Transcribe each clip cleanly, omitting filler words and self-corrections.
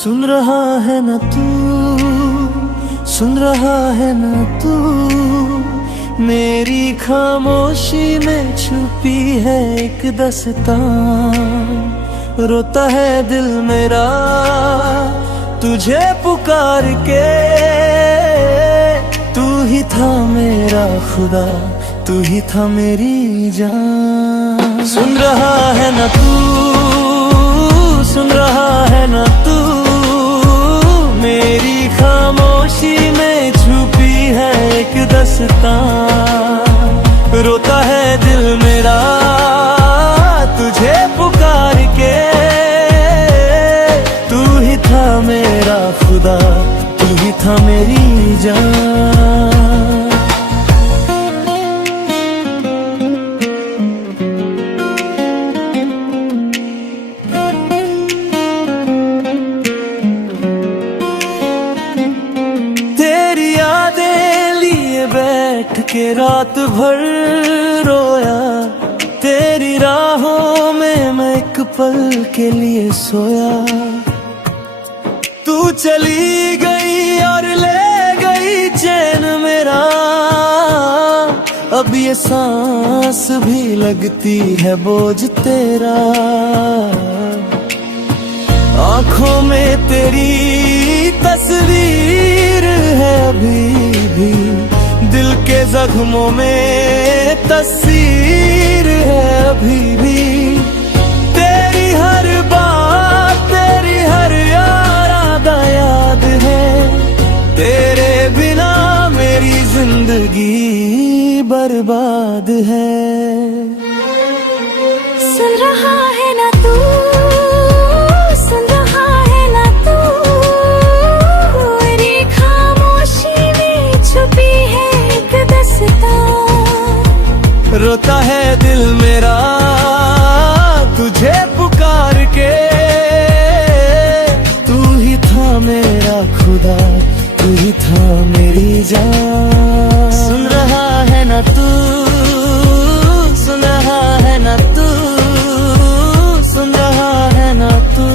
सुन रहा है न तू, सुन रहा है न तू, मेरी खामोशी में छुपी है एक दास्तां। रोता है दिल मेरा तुझे पुकार के, तू ही था मेरा खुदा, तू ही था मेरी जान। सुन रहा है न तू, सुन रहा है न तू, मेरी खामोशी में छुपी है एक दास्तां। रोता है दिल मेरा तुझे पुकार के, तू ही था मेरा खुदा, तू ही था मेरी जान। के रात भर रोया, तेरी राहों में मैं एक पल के लिए सोया। तू चली गई और ले गई चैन मेरा, अब ये सांस भी लगती है बोझ तेरा। आंखों में तेरी तस्वीर है अभी भी, दिल के जख्मों में तस्वीर है अभी भी। तेरी हर बात, तेरी हर याद याद है, तेरे बिना मेरी जिंदगी बर्बाद है। सुन रहा है ना तू, सुन रहा है ना तू, मेरी खामोशी में छुपी है एक दास्तां। रोता है दिल मेरा तुझे पुकार के, तू ही था मेरा खुदा, तू ही था मेरी जान। सुन रहा है ना तू, सुन रहा है ना तू, सुन रहा है ना तू।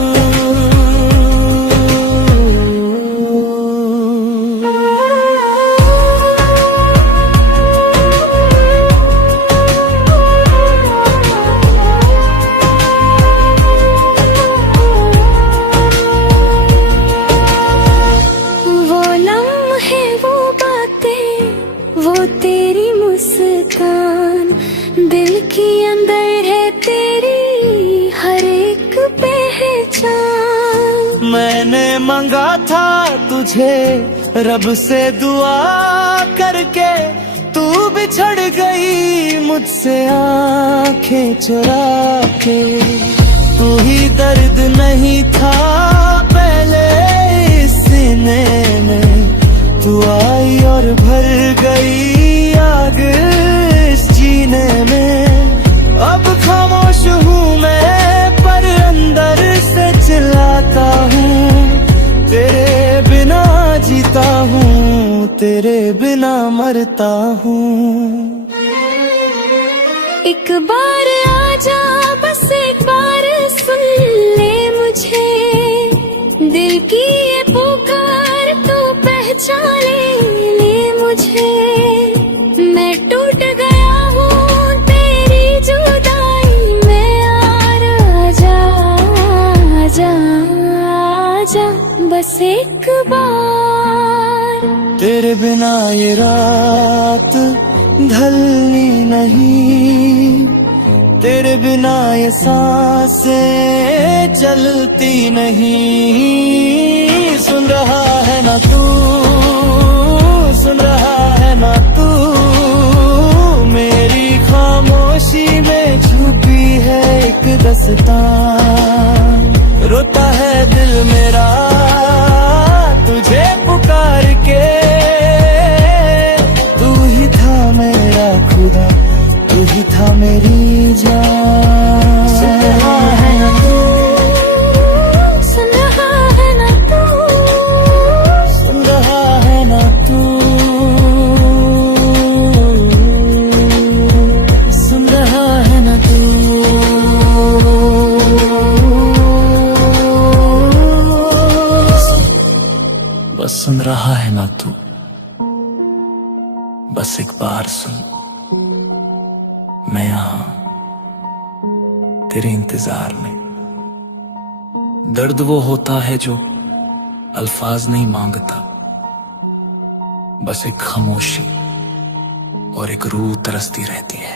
वो तेरी मुस्कान, दिल के अंदर है तेरी हर एक पहचान। मैंने मांगा था तुझे रब से दुआ करके, तू बिछड़ गई मुझसे आंखें चुरा के। तू ही दर्द नहीं था पहले इस सीने में, तू आई और भर गई आग इस जीने में। अब खामोश हूँ मैं पर अंदर से चिल्लाता हूँ, तेरे बिना जीता हूँ, तेरे बिना मरता हूँ। एक बार आजा, बस एक बार सुन ले मुझे, दिल की ये पुकार तू पहचाने ले मुझे। मैं टूट गया हूँ तेरी जुदाई में, यार आजा आजा आजा बस एक बार। तेरे बिना ये रात ढलनी नहीं, तेरे बिना ये सांसें चलती नहीं। सुन रहा है ना तू, सुन रहा है ना तू, मेरी खामोशी में छुपी है एक दास्तां। रोता है दिल मेरा तुझे पुकार के, तू ही था मेरा खुदा, तू ही था मेरी जान। सुन रहा है ना तू, सुन रहा है ना तू, सुन रहा है ना तू, सुन रहा है ना तू। बस सुन रहा है ना तू, बस एक बार सुन, मैं यहां तेरे इंतजार में। दर्द वो होता है जो अल्फाज नहीं मांगता, बस एक खामोशी और एक रूह तरसती रहती है।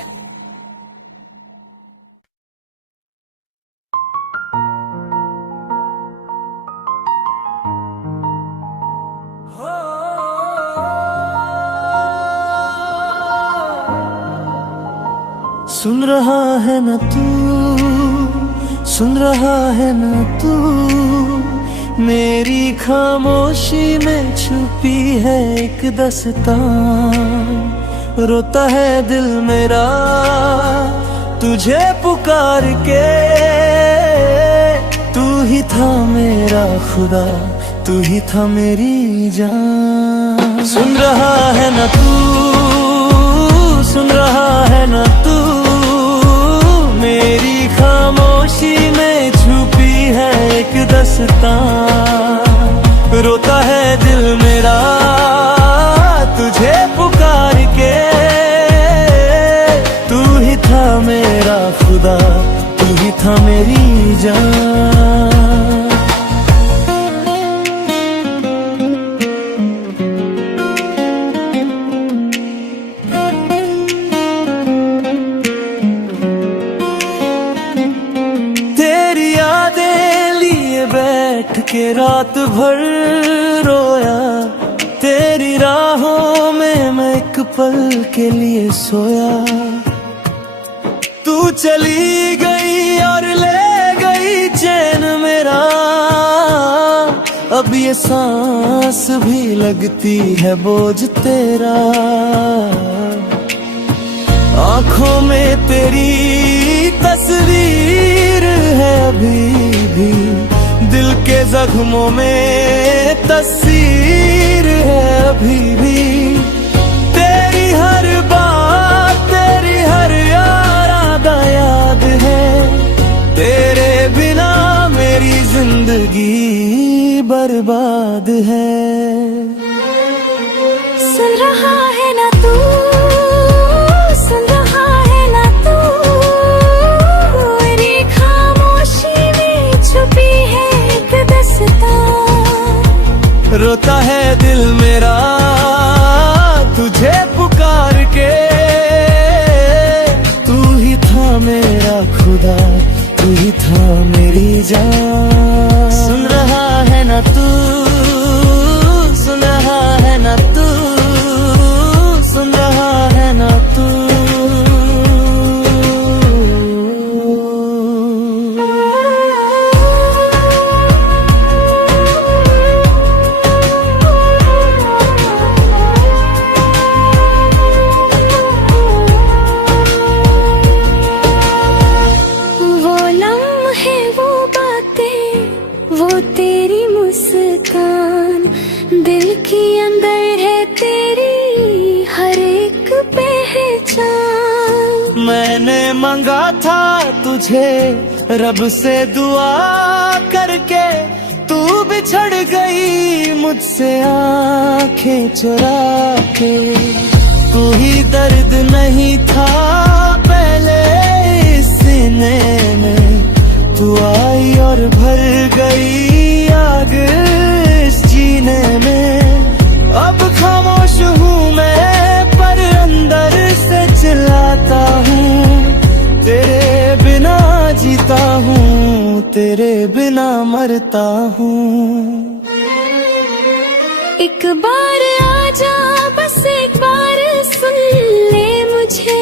सुन रहा है ना तू, सुन रहा है ना तू, मेरी खामोशी में छुपी है एक दास्तां। रोता है दिल मेरा तुझे पुकार के, तू ही था मेरा खुदा, तू ही था मेरी जान। सुन रहा है ना तू, सुन रहा है ना तू, मेरी खामोशी में छुपी है एक दास्तां। रोता है दिल मेरा तुझे पुकार के, तू ही था मेरा खुदा, तू ही था मेरी जान। के रात भर रोया, तेरी राहों में मैं एक पल के लिए सोया। तू चली गई और ले गई चैन मेरा, अब ये सांस भी लगती है बोझ तेरा। आंखों में तेरी तस्वीर है अभी भी, दिल के जख्मों में तस्वीर है अभी भी। तेरी हर बात, तेरी हर याद याद है, तेरे बिना मेरी जिंदगी बर्बाद है। सुन रहा है ना तू, सुन रहा है ना तू, मेरी खामोशी में छुपी है एक दास्तां। रोता है दिल मेरा तुझे पुकार के, तू ही था मेरा खुदा, तू ही था मेरी जान। सुन रहा है ना तू, सुन रहा है ना तू, सुन रहा है ना तू। वो तेरी मुस्कान, दिल के अंदर है तेरी हर एक पहचान। मैंने मांगा था तुझे रब से दुआ करके, तू बिछड़ गई मुझसे आंखें चुरा के। तू ही दर्द नहीं था पहले इस सीने में, तू आई और भर गई आग इस जीने में। अब खामोश हूँ मैं पर अंदर से चिल्लाता हूँ, तेरे बिना जीता हूँ, तेरे बिना मरता हूँ। एक बार आजा, बस एक बार सुन ले मुझे,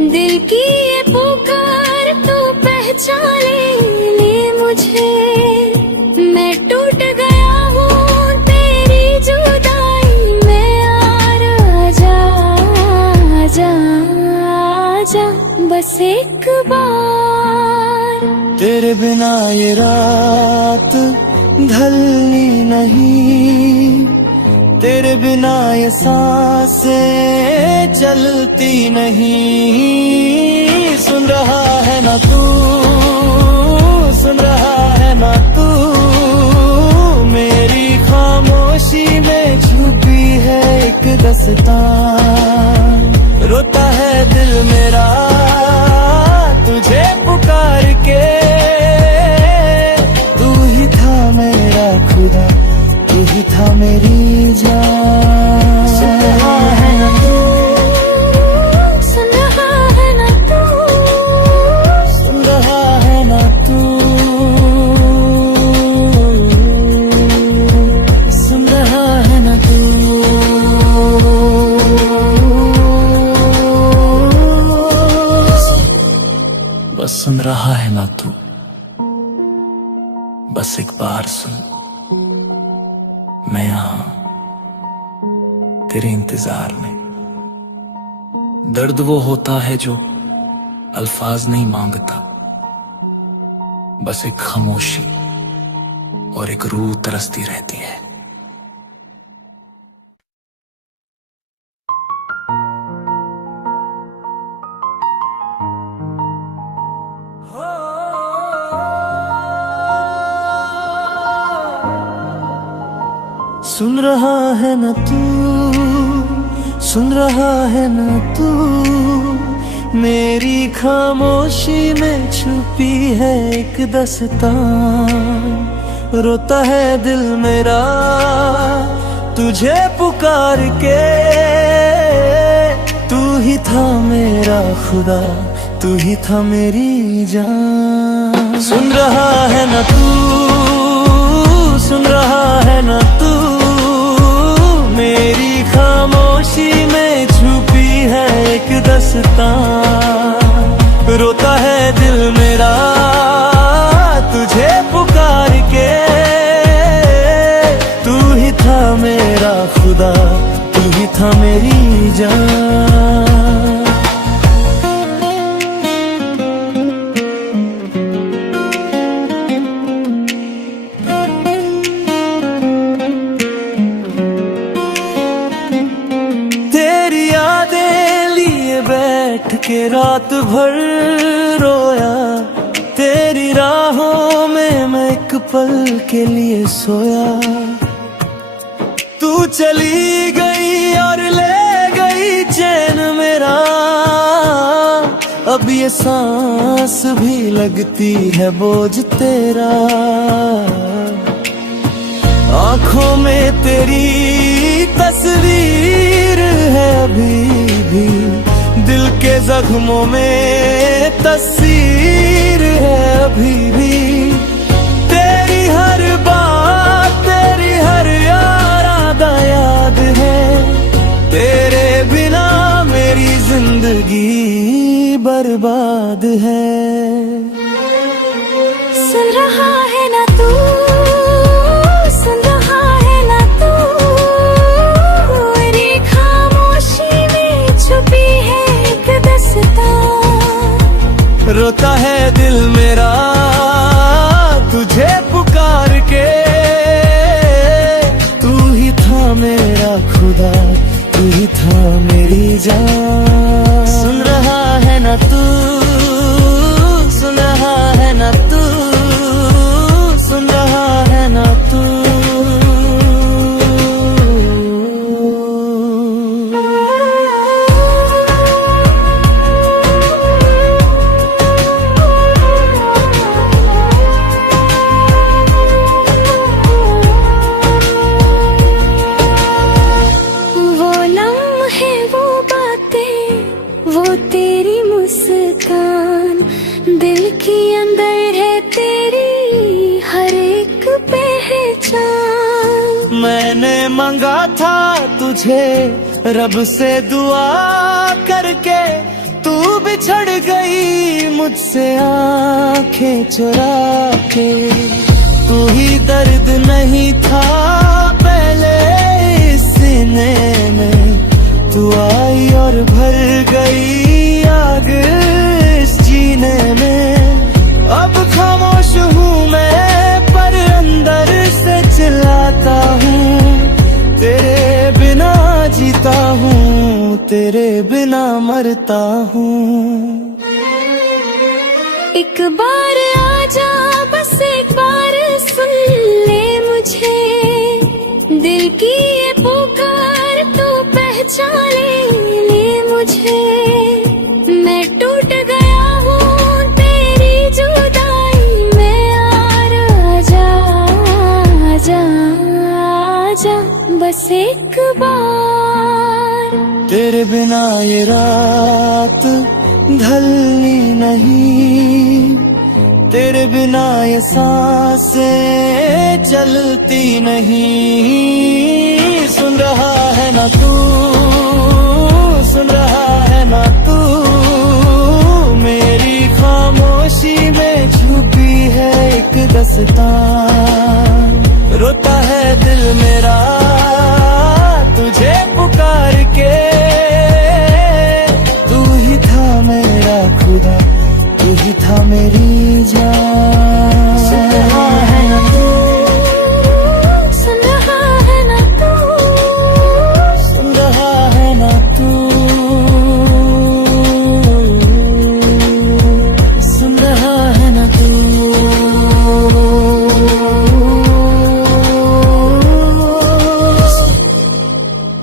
दिल की ये पुकार तू पहचान ले मुझे। मैं टूट गया हूँ तेरी जुदाई में, यार आजा आजा आजा बस एक बार। तेरे बिना ये रात ढलनी नहीं, तेरे बिना ये सांसें चलती नहीं। सुन रहा है ना तू, सुन रहा है ना तू, मेरी खामोशी दास्तां। रोता है दिल मेरा तुझे पुकार के, तू ही था मेरा खुदा, तू ही था मेरी जान। सुन रहा है ना तू, सुन रहा है ना तू, सुन रहा है ना तू, सुन रहा है ना तू। बस सुन रहा है ना तू, बस एक बार सुन, मैं यहां तेरे इंतजार में। दर्द वो होता है जो अल्फाज नहीं मांगता, बस एक खामोशी और एक रूह तरसती रहती है। सुन रहा है ना तू, सुन रहा है ना तू, मेरी खामोशी में छुपी है एक दास्तां। रोता है दिल मेरा तुझे पुकार के, तू ही था मेरा खुदा, तू ही था मेरी जान। सुन रहा है ना तू, सुन रहा है ना तू, मेरी खामोशी में छुपी है एक दास्तां। रोता है दिल मेरा तुझे पुकार के, तू ही था मेरा खुदा, तू ही था मेरी जान। बैठ के रात भर रोया, तेरी राहों में मैं एक पल के लिए सोया। तू चली गई और ले गई चैन मेरा, अब ये सांस भी लगती है बोझ तेरा। आंखों में तेरी तस्वीर है अभी भी, दिल के जख्मों में तस्वीर है अभी भी। तेरी हर बात, तेरी हर याद याद है, तेरे बिना मेरी जिंदगी बर्बाद है। सुन रहा है ना तू, सुन रहा है ना तू, मेरी खामोशी में छुपी है एक दास्तां। रोता है दिल मेरा तुझे पुकार के, तू ही था मेरा खुदा, तू ही था मेरी जान। सुन रहा है ना तू, सुन रहा है ना तू, सुन रहा है ना तू। वो तेरी मुस्कान, दिल के अंदर है तेरी हर एक पहचान। मैंने मांगा था तुझे रब से दुआ करके, तू बिछड़ गई मुझसे आंखें चुरा के। तू ही दर्द नहीं था पहले इस सीने में, तू आई और भर गई आग इस जीने में। अब खामोश हूँ मैं पर अंदर से चिल्लाता हूँ, तेरे बिना जीता हूँ, तेरे बिना मरता हूँ। एक बार आजा, बस एक बार सुन ले मुझे, दिल की ये पुकार तू पहचान बचा ले मुझे, मैं टूट गया हूँ तेरी जुदाई में। यार आजा आजा आजा बस एक बार। तेरे बिना ये रात ढलनी नहीं, तेरे बिना ये सांसें चलती नहीं। सुन रहा है ना तू, सुन रहा है ना तू, मेरी खामोशी में छुपी है एक दास्तां। रोता है दिल मेरा तुझे पुकार के, तू ही था मेरा खुदा, तू ही था मेरी जान। सुन रहा है ना तू, सुन रहा है ना तू, सुन रहा है ना तू, सुन रहा है ना तू।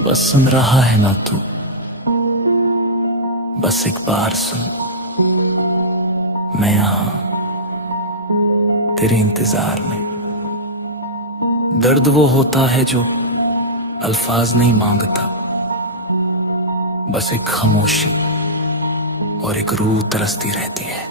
बस सुन रहा है ना तू, बस एक बार सुन। मैं यहाँ तेरे इंतजार में। दर्द वो होता है जो अल्फाज नहीं मांगता, बस एक खामोशी और एक रूह तरसती रहती है।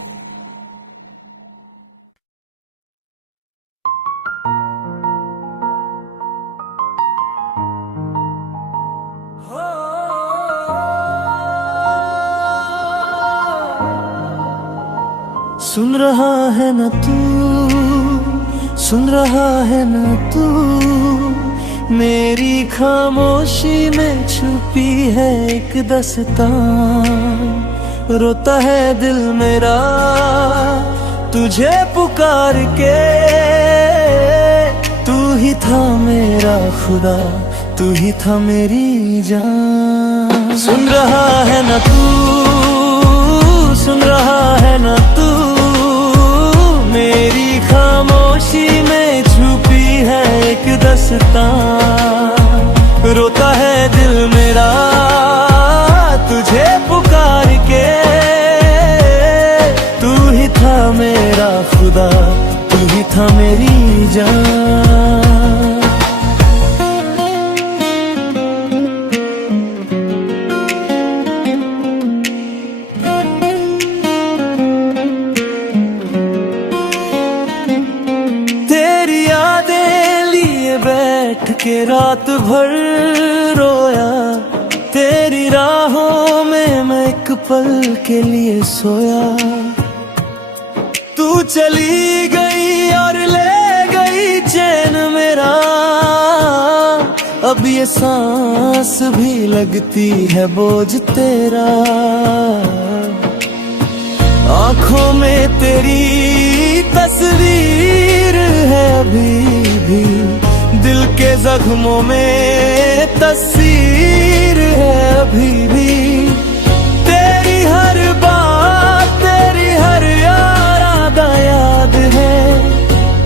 सुन रहा है ना तू, सुन रहा है ना तू, मेरी खामोशी में छुपी है एक दास्तां। रोता है दिल मेरा तुझे पुकार के, तू ही था मेरा खुदा, तू ही था मेरी जान। सुन रहा है ना तू, सुन रहा है ना तू, मेरी खामोशी में छुपी है एक दास्तां। रोता है दिल मेरा तुझे पुकार के, तू ही था मेरा खुदा, तू ही था मेरी जान। बैठ के रात भर रोया, तेरी राहों में मैं एक पल के लिए सोया। तू चली गई और ले गई चैन मेरा, अब ये सांस भी लगती है बोझ तेरा। आंखों में तेरी तस्वीर है अभी भी, दिल के जख्मों में तस्वीर है अभी भी। तेरी हर बात, तेरी हर याद याद है,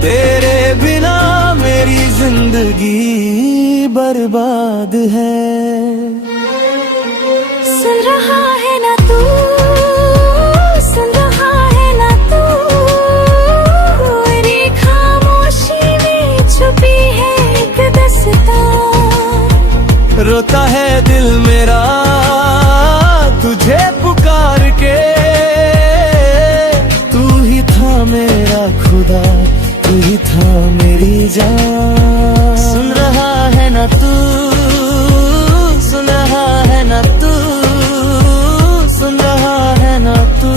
तेरे बिना मेरी जिंदगी बर्बाद है। सुन रहा है ना तू, सुन रहा है ना तू, मेरी खामोशी में छुपी है एक दास्तां। रोता है दिल मेरा तुझे पुकार के, तू ही था मेरा खुदा, तू ही था मेरी जान। सुन रहा है ना तू, सुन रहा है ना तू, सुन रहा है ना तू।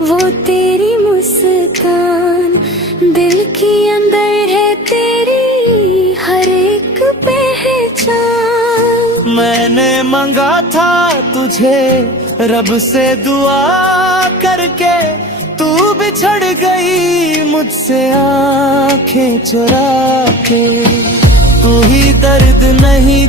वो तेरी मुस्कान, दिल के अंदर है तेरी हर एक पहचान। मैंने मांगा था तुझे रब से दुआ करके, तू भी बिछड़ गई मुझसे आंखें चुरा के, तू ही दर्द नहीं